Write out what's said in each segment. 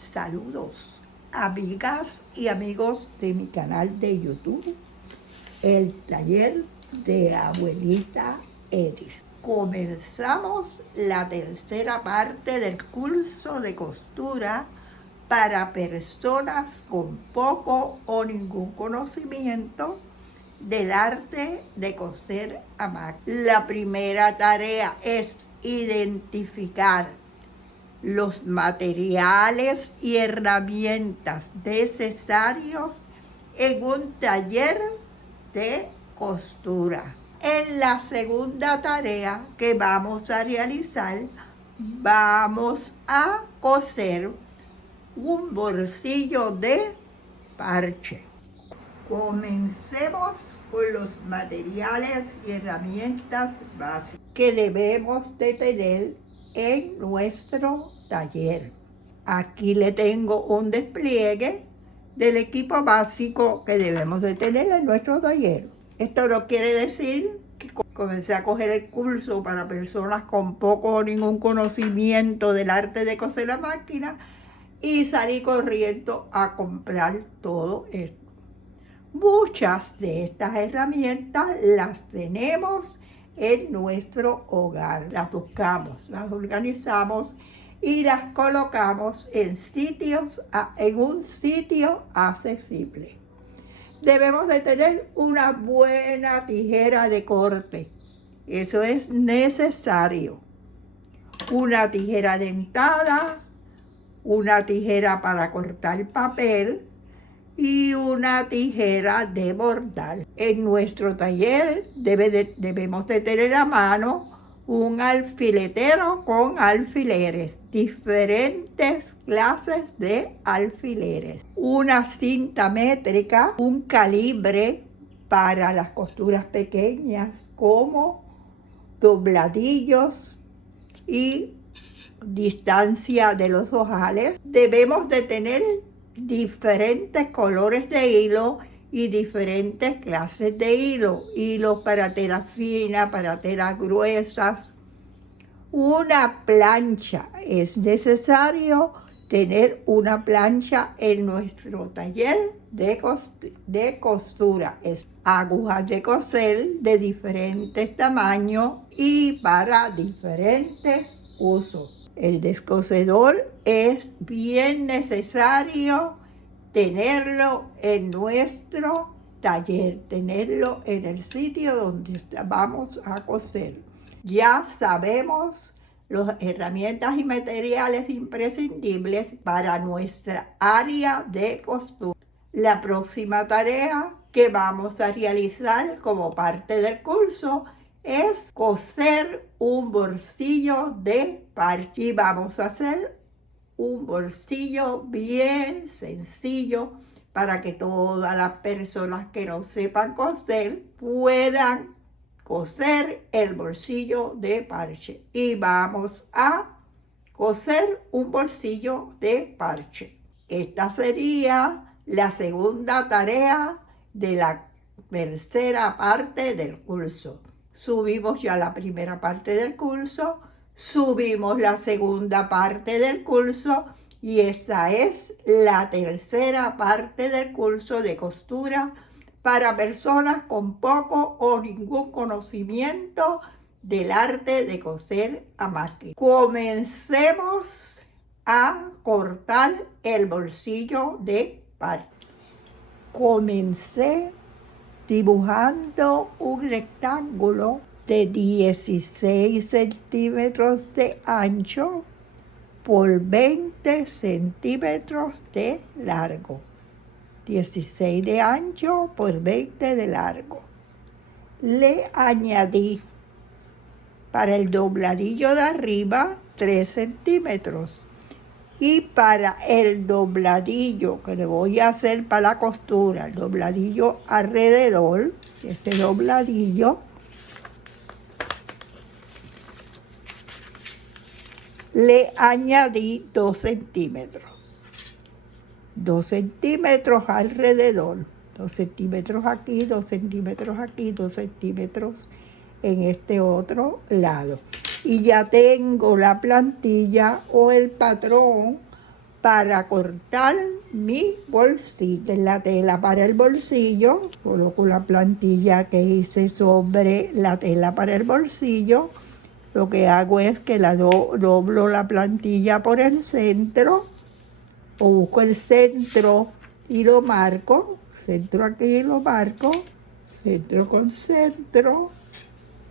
Saludos, amigas y amigos de mi canal de YouTube, el taller de Abuelita Edis. Comenzamos la tercera parte del curso de costura para personas con poco o ningún conocimiento del arte de coser a máquina. La primera tarea es identificar los materiales y herramientas necesarios en un taller de costura. En la segunda tarea que vamos a realizar, vamos a coser un bolsillo de parche. Comencemos con los materiales y herramientas básicas que debemos de tener en nuestro taller. Aquí le tengo un despliegue del equipo básico que debemos de tener en nuestro taller. Esto no quiere decir que comencé a coger el curso para personas con poco o ningún conocimiento del arte de coser la máquina y salí corriendo a comprar todo esto. Muchas de estas herramientas las tenemos en nuestro hogar. Las buscamos, las organizamos y las colocamos en un sitio accesible. Debemos de tener una buena tijera de corte. Eso es necesario. Una tijera dentada, una tijera para cortar papel y una tijera de bordar. En nuestro taller debemos de tener a mano un alfiletero con alfileres, diferentes clases de alfileres, una cinta métrica, un calibre para las costuras pequeñas como dobladillos y distancia de los ojales. Debemos de tener diferentes colores de hilo y diferentes clases de hilo. Hilos para tela fina, para telas gruesas. Una plancha. Es necesario tener una plancha en nuestro taller de costura. Es agujas de coser de diferentes tamaños y para diferentes usos. El descosedor es bien necesario tenerlo en nuestro taller, tenerlo en el sitio donde vamos a coser. Ya sabemos las herramientas y materiales imprescindibles para nuestra área de costura. La próxima tarea que vamos a realizar como parte del curso es coser un bolsillo de parche. Y vamos a hacer un bolsillo bien sencillo para que todas las personas que no sepan coser puedan coser el bolsillo de parche. Y vamos a coser un bolsillo de parche. Esta sería la segunda tarea de la tercera parte del curso. Subimos ya la primera parte del curso, subimos la segunda parte del curso y esta es la tercera parte del curso de costura para personas con poco o ningún conocimiento del arte de coser a máquina. Comencemos a cortar el bolsillo de parche. Comencé dibujando un rectángulo de 16 centímetros de ancho por 20 centímetros de largo. 16 de ancho por 20 de largo. Le añadí para el dobladillo de arriba 3 centímetros. Y para el dobladillo que le voy a hacer para la costura, el dobladillo alrededor, este dobladillo, le añadí 2 centímetros. 2 centímetros alrededor, 2 centímetros aquí, 2 centímetros aquí, 2 centímetros en este otro lado. Y ya tengo la plantilla o el patrón para cortar mi bolsillo. La tela para el bolsillo, coloco la plantilla que hice sobre la tela para el bolsillo. Lo que hago es que doblo la plantilla por el centro, o busco el centro y lo marco, centro aquí y lo marco, centro con centro,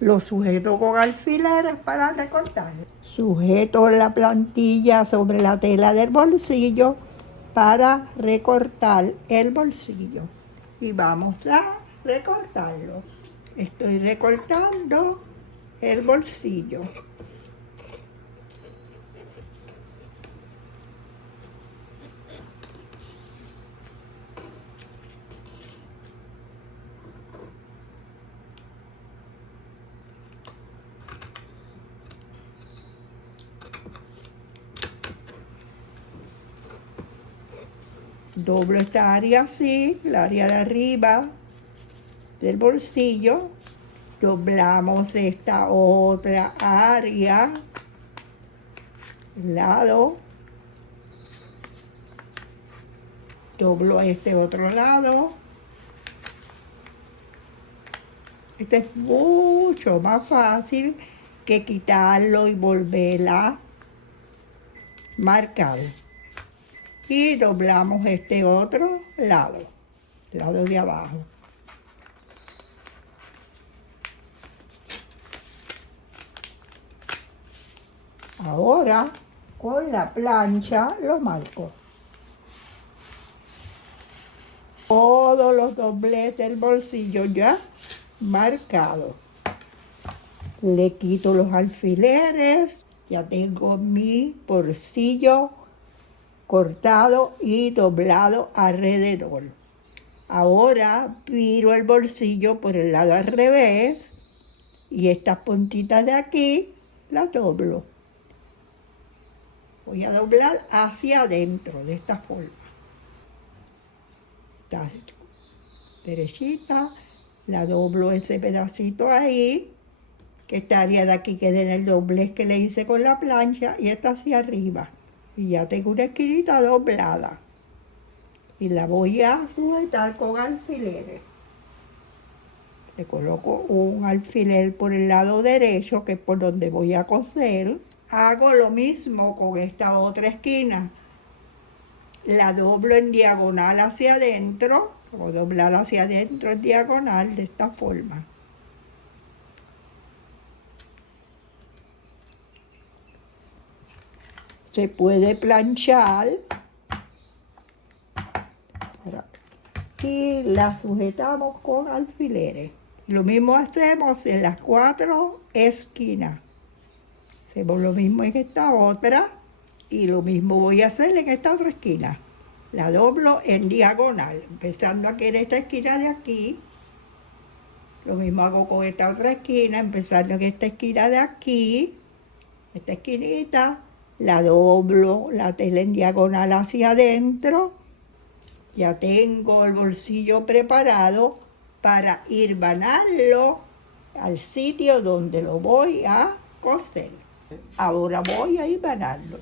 lo sujeto con alfileres para recortar. Sujeto la plantilla sobre la tela del bolsillo para recortar el bolsillo. Y vamos a recortarlo. Estoy recortando el bolsillo. Doblo esta área así, la área de arriba del bolsillo. Doblamos esta otra área, lado. Doblo este otro lado. Este es mucho más fácil que quitarlo y volverla a marcar. Y doblamos este otro lado de abajo. Ahora con la plancha lo marco. Todos los dobleces del bolsillo ya marcados. Le quito los alfileres. Ya tengo mi bolsillo cortado y doblado alrededor. Ahora viro el bolsillo por el lado al revés y estas puntitas de aquí las doblo. Voy a doblar hacia adentro de esta forma. Está derechita, la doblo ese pedacito ahí, que esta área de aquí quede en el doblez que le hice con la plancha, y esta hacia arriba. Y ya tengo una esquinita doblada. Y la voy a sujetar con alfileres. Le coloco un alfiler por el lado derecho, que es por donde voy a coser. Hago lo mismo con esta otra esquina. La doblo en diagonal hacia adentro, o doblar hacia adentro en diagonal de esta forma. Se puede planchar y la sujetamos con alfileres. Lo mismo hacemos en las 4 esquinas. Hacemos lo mismo en esta otra y lo mismo voy a hacer en esta otra esquina. La doblo en diagonal, empezando aquí en esta esquina de aquí. Lo mismo hago con esta otra esquina, empezando en esta esquina de aquí. Esta esquinita, la doblo, la tela en diagonal hacia adentro. Ya tengo el bolsillo preparado para hilvanarlo al sitio donde lo voy a coser. Ahora voy a hilvanarlo.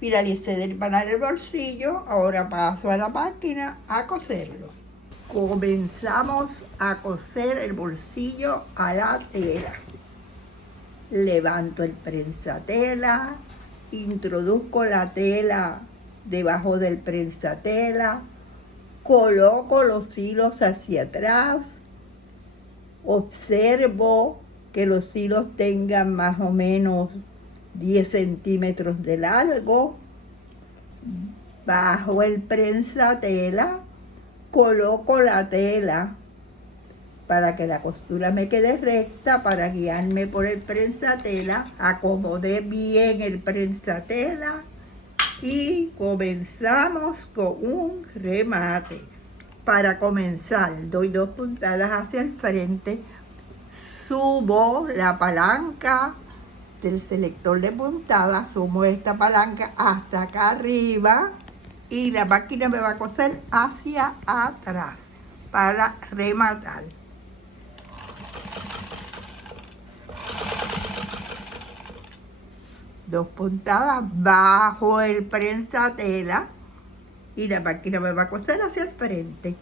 Finalicé de empanar el bolsillo, ahora paso a la máquina a coserlo. Comenzamos a coser el bolsillo a la tela. Levanto el prensatela, introduzco la tela debajo del prensatela, coloco los hilos hacia atrás, observo que los hilos tengan más o menos 10 centímetros de largo, bajo el prensatela, coloco la tela para que la costura me quede recta, para guiarme por el prensatela, acomodé bien el prensatela y comenzamos con un remate. Para comenzar, doy 2 puntadas hacia el frente, subo la palanca del selector de puntadas, sumo esta palanca hasta acá arriba y la máquina me va a coser hacia atrás para rematar. Dos puntadas bajo el prensatela y la máquina me va a coser hacia el frente.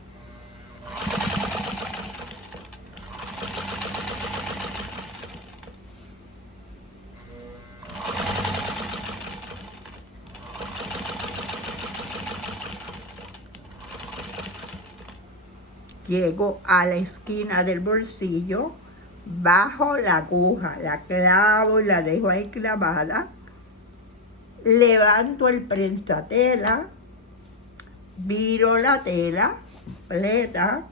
Llego a la esquina del bolsillo, bajo la aguja, la clavo y la dejo ahí clavada, levanto el prensatela, viro la tela completa,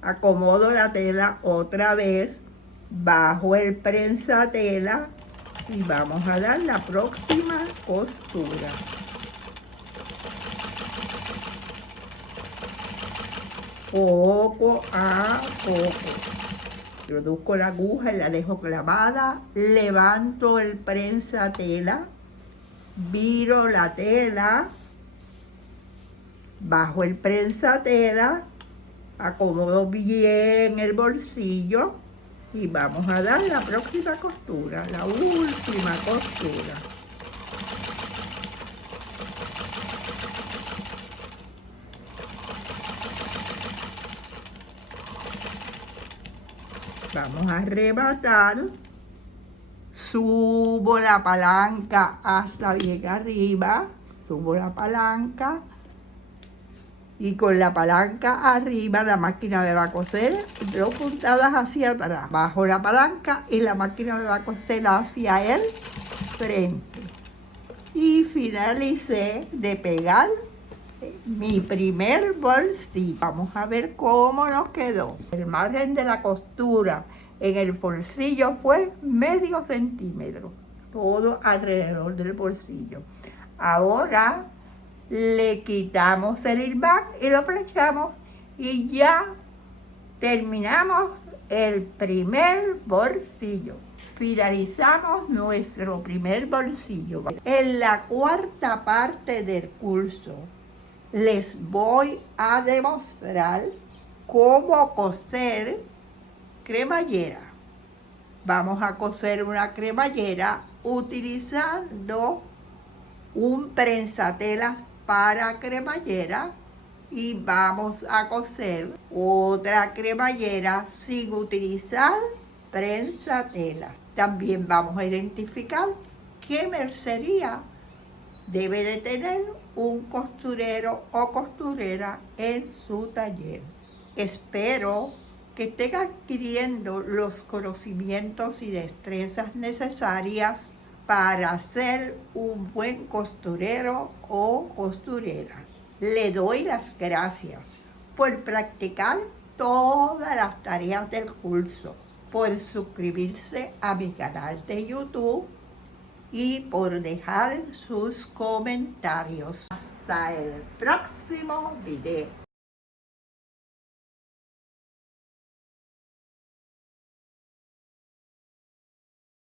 acomodo la tela otra vez, bajo el prensatela y vamos a dar la próxima costura. Poco a poco. Introduzco la aguja y la dejo clavada, levanto el prensatela, viro la tela, bajo el prensatela, acomodo bien el bolsillo y vamos a dar la próxima costura, la última costura. Vamos a rematar, subo la palanca hasta bien arriba, subo la palanca y con la palanca arriba la máquina me va a coser 2 puntadas hacia atrás, bajo la palanca y la máquina me va a coser hacia el frente. Y finalicé de pegar mi primer bolsillo. Vamos a ver cómo nos quedó. El margen de la costura en el bolsillo fue medio centímetro, todo alrededor del bolsillo. Ahora le quitamos el hilván y lo flechamos y ya terminamos el primer bolsillo. Finalizamos nuestro primer bolsillo. En la cuarta parte del curso les voy a demostrar cómo coser cremallera. Vamos a coser una cremallera utilizando un prensatela para cremallera y vamos a coser otra cremallera sin utilizar prensatelas. También vamos a identificar qué mercería debe de tener un costurero o costurera en su taller. Espero que estén adquiriendo los conocimientos y destrezas necesarias para ser un buen costurero o costurera. Le doy las gracias por practicar todas las tareas del curso, por suscribirse a mi canal de YouTube y por dejar sus comentarios. Hasta el próximo video.